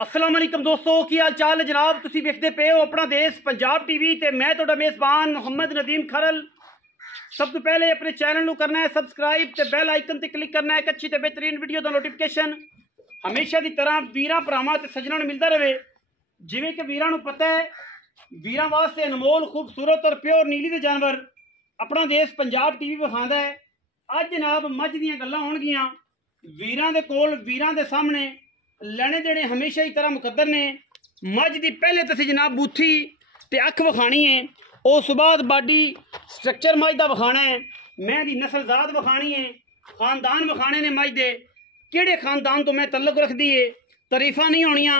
अस्सलाम वालेकुम दोस्तों की हाल चाल है जनाब। तुसी देखते पे हो अपना देश पंजाब टीवी ते मैं तुहाडा मेज़बान मोहम्मद नदीम खरल। सब तो पहले अपने चैनल नू करना है सबसक्राइब ते बेल आइकन ते क्लिक करना है एक अच्छी ते बेहतरीन वीडियो दा नोटिफिकेशन हमेशा की तरह वीरां भरावां ते सज्जनां नू मिलता रहे। जिवें कि वीरां नू पता है वीरां वास्ते अनमोल खूबसूरत और प्योर नीली दे जानवर अपना देश पंजाब टीवी विखांदा है। अज जनाब मझ दीयां गल्लां होणगीआं। वीरां दे कोल वीरां दे सामने लेने देने हमेशा ही तरह मुकद्दर ने। मझ की पहले तो जनाब बूथी ते अख विखानी है, उस बाद बाडी स्ट्रक्चर मझ का विखाना है, मैं दी नस्लजात विखानी है, खानदान विखाने ने मझ दे किहड़े खानदान तो मैं तल्लुक रखती है। तारीफा नहीं होनियां,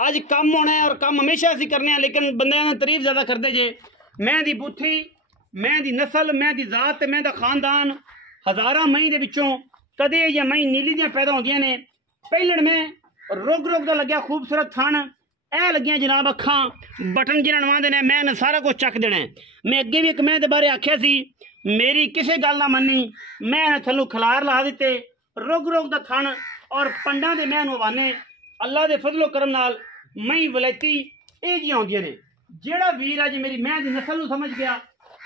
अज कम होना है और कम हमेशा असीं करने, लेकिन बंदे ने तारीफ ज़्यादा करते जे। मैं दी बूथी, मैं दी नस्ल, मैं दी जात ते मैं दा खानदान हज़ारां मई दे विचों कदे या मई नीली दियां पैदा होंदियां ने। पहलण में रुग रुग का लग्या खूबसूरत थन, ए लगियां जनाब अखां बटन जिन्हां नवांदे ने, मैं सारा कुछ चक देना है। मैं अगे भी एक मैं दे बारे आख्या सी, मेरी किसी गल ना मन्नी, मैं थल्लों खलार ला दिते। रुग रुग का थन और पंडां दे मैं नवाने अल्लाह दे फजलो करम नाल मई वलैती ये जी आउंदियां ने। जेड़ा वीर अज मेरी मैं दी नस्ल नू समझ गया,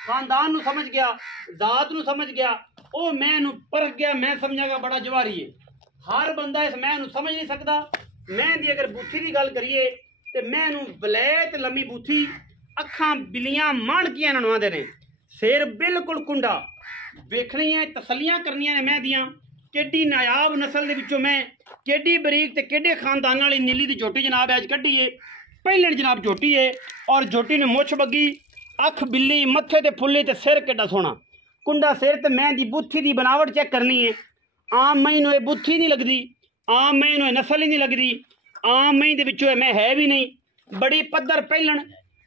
खानदान नू समझ गया, जात नू समझ गया, ओ मैं नू परख गया, मैं समझागा बड़ा जवारी है। हर बंदा इस मैं नू समझ नहीं सकता। मैं दी अगर बूथी की गल करिए तो मैं नू वलैत लम्मी बूथी, अखां बिलियां माणकियां नवांदे ने, सिर बिल्कुल कुंडा, वेखनी है तसलियां करनियां ने मैं दियां केडी नायाब नस्ल दे विचों मैं केडी बरीक ते केडे खानदान वाली नीली दी झोटी जनाब अज कड्डी है। पहले जनाब झोटी है और झोटी ने मुछ बग्गी, अख बिल्ली, मत्थे ते फुल्ली ते सिर केडा सोहना, कुंडा सिर। ते मैं दी बूथी दी बनावट चेक करनी है। आम मई नूं बूथी नहीं लगती, आम मई नूं नस्ल ही नहीं लगती, आम मई दे विचों मैं है भी नहीं। बड़ी पद्धर पहलण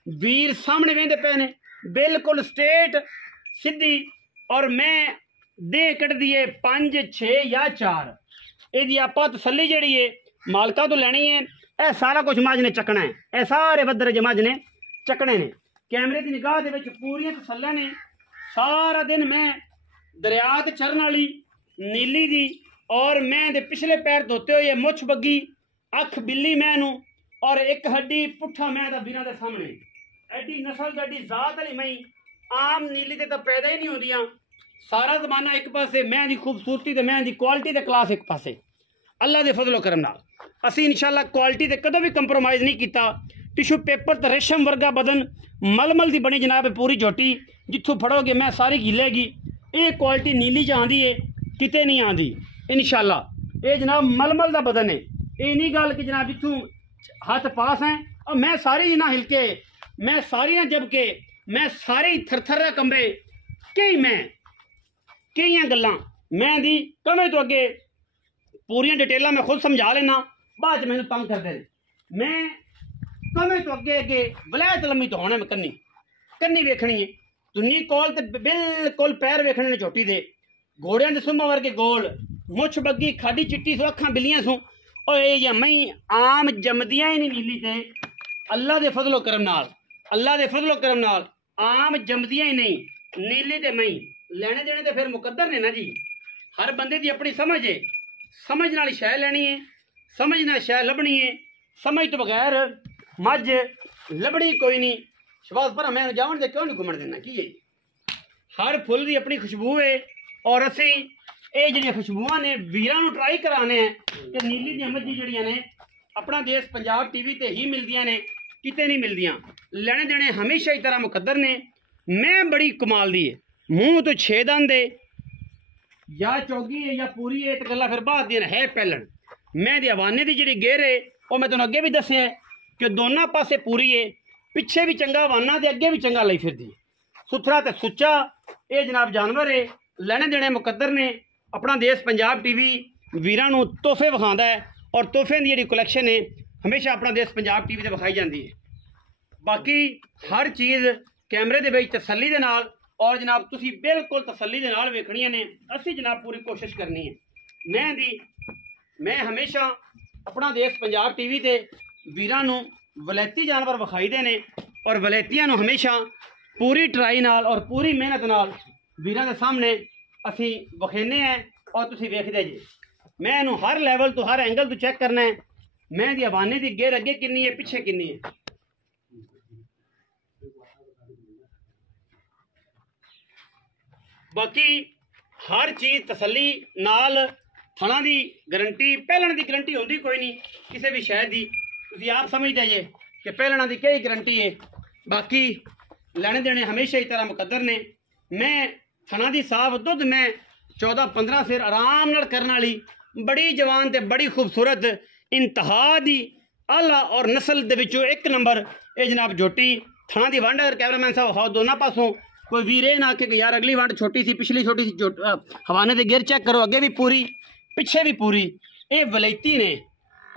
वीर सामने वेंदे पे ने, बिल्कुल स्ट्रेट सीधी, और मैं दे कटदी है 5 6 या 4। यदि आप तसली जी है मालका तो लैनी है, यह सारा कुछ मझ ने चकना है, यह सारे बदर ज मझ ने चकने ने। कैमरे की निगाह दे विच पूरियां तसल्लां ने। सारा दिन मैं दरिया ते चरण वाली नीली दी और मैं दे पिछले पैर धोते हुए मुछ बग्गी, अख बिल्ली मैनू और एक हड्डी पुट्ठा मैं दा वीरां दे सामने। एडी नस्ल एडी जात वाली मई आम नीली ते तां पैदा ही नहीं होंदियां। सारा जमाना एक पासे, मैं दी खूबसूरती ते मैं दी क्वालिटी ते क्लास एक पासे। अल्लाह दे फजलो करम नाल असीं इंशाअल्लाह क्वालिटी ते कदों भी कंप्रोमाइज़ नहीं किया। टिशू पेपर ते रेशम वर्गा बदन, मलमल दी बनी जनाब पूरी झोटी, जिथों फड़ोगे मैं सारी गिलेगी। ये क्वालिटी नीली च आंदी है, किते नहीं आंदी इंशाअल्लाह। ये जनाब मलमल का बदन है, ये नहीं गल कि जनाब जिथों हाथ पास हैं और मैं सारी ना हिलके, मैं सारियां जबके, मैं सारी थरथर कंबे, कई गल्लां मैं दी कमें तो अगे पूरियां डिटेलां मैं खुद समझा लेना, बाद मैनू तंग करते हैं। मैं कमें तो अगे अगे वलैत लम्मी तो होना, मैं कन्नी वेखनी है, तुन्नी कोल ते बिल्कुल पैर वेखने ने झोटी दे, घोड़ियां दे सुम्मा वर्गे गोल, मुछ बग्गी, खाडी चिट्टी सो, अखां बिलियां सो। और ये मई आम जमदियां ही नहीं नीली ते, अल्लाह दे फजलो करम नाल, अल्लाह दे फजलो करम नाल आम जमदियां ही नहीं। नीली ते मई लेने देने तो फिर मुकद्दर ने ना जी। हर बंदे की अपनी समझ है, समझ नाल शै लैनी है, समझ नाल शै लभनी है, समझ तो बगैर मझ लभनी कोई नहीं। शबाज पर मैं जावन दे क्यों नहीं घूमन देना की है। हर फुल की अपनी खुशबू है और असी ये जी खुशबुआ ने वीरां नूं ट्राई कराने हैं कि नीली दी मझी जड़ियां ने अपना देश पंजाब टीवी ते ही मिलदियां ने, किते नहीं मिलदियां। लेने देने हमेशा ही तरह मुकद्दर ने। मैं बड़ी कमाल दी है, मूँह तो 6 दंद है, या चौगी है या पूरी है, तो गल्लां फिर बाद दियां है। पहलण मैं दी हवाने दी जिहड़ी गेर है वो मैं तुहानूं अगे भी दस्सिया है कि दोनों पासे पूरी है, पिछे भी चंगा हवाना ते अगे भी चंगा लई फिरदी, सुथरा ते सुच्चा ये जनाब जानवर है। लेने देने मुकद्दर ने। अपना देश पंजाब टीवी वीरां नूं तोहफे विखांदा है और तोहफे की जिहड़ी कलैक्शन है हमेशा अपना देश पंजाब टीवी ते विखाई जाती है। बाकी हर चीज़ कैमरे दे विच तसल्ली दे नाल और जनाब तुसीं बिल्कुल तसल्ली दे नाल वेखणियां ने। असीं जनाब पूरी कोशिश करनी है। मैं हमेशा अपना देश पंजाब टीवी ते वीरां नूं वलैती जानवर विखाई दे ने और वलैतियां नूं हमेशा पूरी ट्राई नाल और पूरी मेहनत नाल वीरां दे सामने असी विखेने हैं और तुसीं वेखदे जे। मैं इनू हर लैवल तो हर एंगल तो चैक करना है मैं दी हवाने दी गेर अगे किन्नी है पिछे किन्नी है। बाकी हर चीज तसली नाल थना दी गारंटी पहलण दी गारंटी होंदी कोई नहीं किसी भी शहर दी तुसी आप समझते जे कि पहलणा दी कई गारंटी है। बाकी लेने देने हमेशा ही तरह मुकद्दर ने। मैं थना दी साफ दुध मैं 14-15 सिर आराम नाल करने वाली बड़ी जवान ते बड़ी खूबसूरत इंतहा दी आला और नस्ल दे विचों एक नंबर ये जनाब झोटी थना दी वंड। अगर कैमरामैन साहब हाउ दोनों पासों कोई वीरे ना के यार अगली वंड छोटी सी पिछली छोटी सी हवाने दे गिर चेक करो अगे भी पूरी पिछे भी पूरी। ये वलैती ने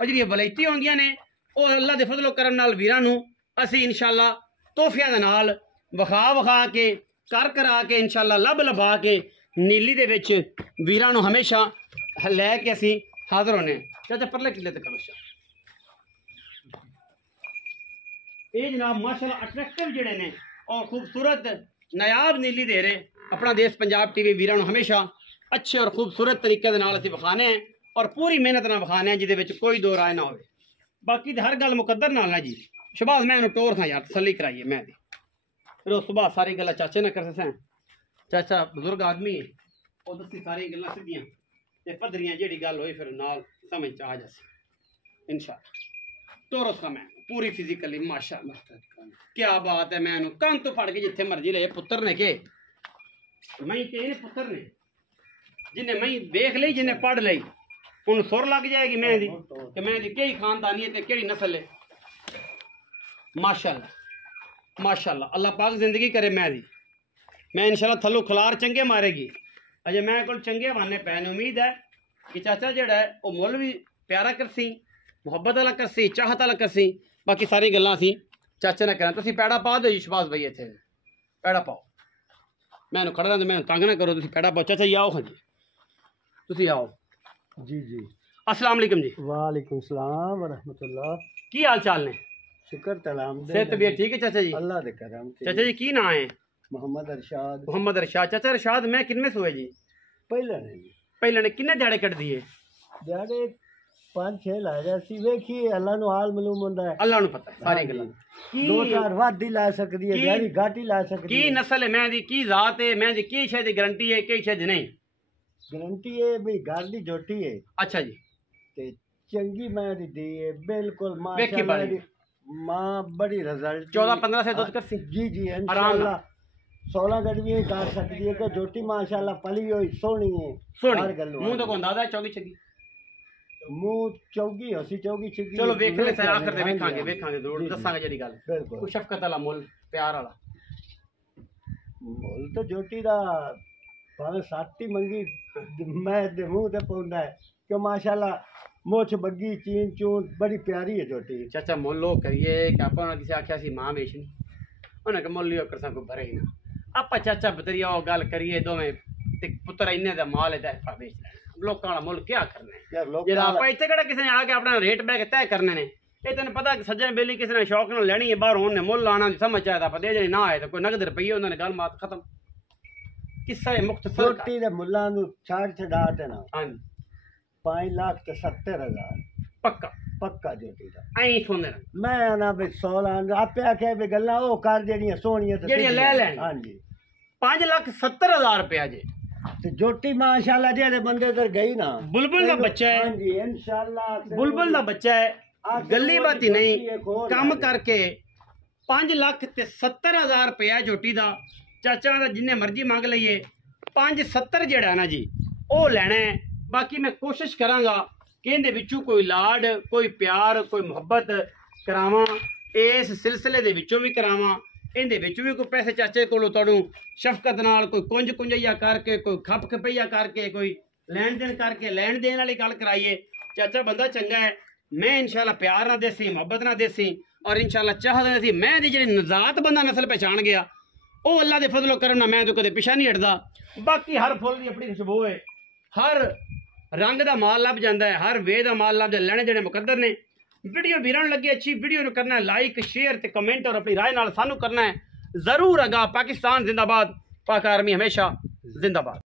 और जी वलैती होंदियां ने वो अल्लाह दे फजलो करम नाल वीरां नूं असी इंशाअल्लाह तोहफियां दे नाल विखा के कर करा के इंशाअल्लाह लब लभा के नीली दे विच वीरां नूं हमेशा लैके असी हाज़र होने। चाचा परले किले ते करो ये जनाब माशाअल्लाह अट्रैक्टिव जिहड़े ने और खूबसूरत नायाब नीली दे रहे अपना देश पंजाब टीवी वीरां नूं हमेशा अच्छे और खूबसूरत तरीके दे नाल असीं विखाने हैं और पूरी मेहनत नाल विखाने हैं जिहदे विच कोई दो राय ना होवे। बाकी हर गल मुकद्दर नाल ना जी शबाज मैं टोर था यार तसली कराइए मैं दी फिर उस सुबह सारी गल्लां चाचे ने कर सकें। चाचा बुजुर्ग आदमी है वो दसी सारी गल्लां सीधियां ते पद्धरियां जेहड़ी गल होई फिर नाल समझ च आ जासी इंशाअल्लाह। टोर उसका मैं पूरी फिजिकली माशाअल्लाह क्या बात है। मैं कंन तो फड़ के जिथे मर्जी ले पुत्र ने के मई के पुत्र ने जिन्हें मई देख ली जिन्हें पढ़ ली उन सुर लग जाएगी मैं दी कि मैं दी केही खानदानी है केड़ी नस्ल है। माशाअल्लाह माशाअल्लाह अल्लाह पाक जिंदगी करे मैं दी मैं इंशाअल्लाह थल्लों खलार चंगे मारेगी। अजे मैं कोल चंगे हवाने पैन उम्मीद है कि चाचा जेड़ा है वो मुल भी प्यारा करसी मुहब्बत वाला करसी चाहत वाला करसी। बाकी सारी गल्लां असीं चाचे ने करें तुसीं पैड़ा पा दो जी शबाज भाई इत्थे पैड़ा पाओ मैं खड़ा रहा मैं तंग ना करो तुसीं पैड़ा पाओ। चाचा जी आओ हाँ जी तुसीं आओ जी जी अस्सलाम वालेकुम जी। वालेकुम सलाम व रहमतुल्लाह। की हाल चाल ने? शुक्र तलाम सेहत तबीयत ठीक है चाचा जी? अल्लाह दे करम। चाचा जी की नाम है? मोहम्मद अरशाद। मोहम्मद अरशाद। चाचा अरशाद मैं किनमें सोए जी? पहले ने जी पहले ने किन्ने दिहाड़े कट दिए? दिहाड़े 5-6 ला जासी वेखिए अल्लाह नु हाल मालूम होंदा है अल्लाह नु पता है सारी गल्लां। की 2-4 वादी ला सकदी है यारी घाटी ला सकदी की नस्ल है मैं दी की जात है मैं दी की शय दी गारंटी है की शय दी नहीं? गारंटी है भाई घर दी झोटी है। अच्छा जी ते चंगी मैं दी है बिल्कुल माशाअल्लाह मां बड़ी रिजल्ट 14-15 से दूध करसी जी जी इंशाअल्लाह 16 गड़वी कर सकती है कि झोटी माशाअल्लाह पली हुई सोहनी है सोहनी मुंह तो को अंदाजा है चौगी छगी मुंह चौगी हसी चौगी छगी। चलो वेख ले से आखिर ते वेखांगे जरूर दसांगे जेडी गल बिल्कुल कोई शफकत वाला मुल प्यार वाला मुल तो झोटी दा भावे साती मंगी मैं दे मुंह ते पौंदा है कि माशाअल्लाह मोछ बग्गी चीन चून बड़ी प्यारी है झोटी। चाचा मुल लो करिए कि आपा किसी आख्या सी मां बेचनी उन्हें के मुल लियो कर सा को भरे ही ना आपा चाचा बतरिया ओ गल करिए दोवें ते पुत्र इन्ने दा माल है ते बेच लेना लोकां दा मुल क्या करना है यार लोग जेड़ा आपा इत्थे केड़ा किसी ने आके अपना रेट बैग तय करने ने ये तेन पता कि सज्जन बेली किसी ने शौक नाल लेनी है बाहरों ने मुल लाना समझ आया था दे जने ना आए तो कोई नगद रुपये उन्होंने गल बात खत्म किस्सा है मुख्तसर झोटी दे मुल्लां नु छाड़ छड़ा ते ना हां 5,70,000 पक्का पक्का झोटी दा आई सुनने मैं ना भी 16 आपे आखे भी गल्ला ओ कर जेड़ियां सोहणियां ते जेड़ियां ले लेनी। हां जी 5,70,000 रुपया जे ते झोटी माशाअल्लाह जेड़े बंदे इधर गई ना बुलबुल दा बच्चा है। हां जी इंशाअल्लाह बुलबुल दा बच्चा है गली बाती नहीं काम करके 5,70,000 रुपया झोटी दा चाचा दा जिन्ने मर्जी मंग लईए 5,70 जेड़ा ना जी ओ लेना है। बाकी मैं कोशिश करांगा कि इहदे विचों कोई लाड कोई प्यार कोई मुहब्बत करावां इस सिलसिले दे विचों भी करावां इहदे विचों भी कोई पैसे चाचे कोलों तुहानूं शफकत नाल कोई कुंज कुंजैया करके कोई खप खपैया करके कोई लैन देन करके लैन देन वाली गल कराइए। चाचा बंदा चंगा है मैं इंशाअल्लाह प्यार ना देसी मुहब्बत ना देसी और इंशाअल्लाह चाहदा सी मैं दी जेहड़ी नजात बंदा नस्ल पहचान गया वो अल्लाह दे फजलो करम ना मैं तो कदे पिछा नहीं हटदा। बाकी हर फुल दी अपनी खुशबू है हर रंग दा माल लभ जाता है हर वे दा माल लभ लेने देने मुकद्दर ने। वीडियो वीरां लगी अच्छी वीडियो नूं करना है लाइक शेयर ते कमेंट और अपनी राय नाल सानू करना है जरूर। अगा पाकिस्तान जिंदाबाद पाक आर्मी हमेशा जिंदाबाद।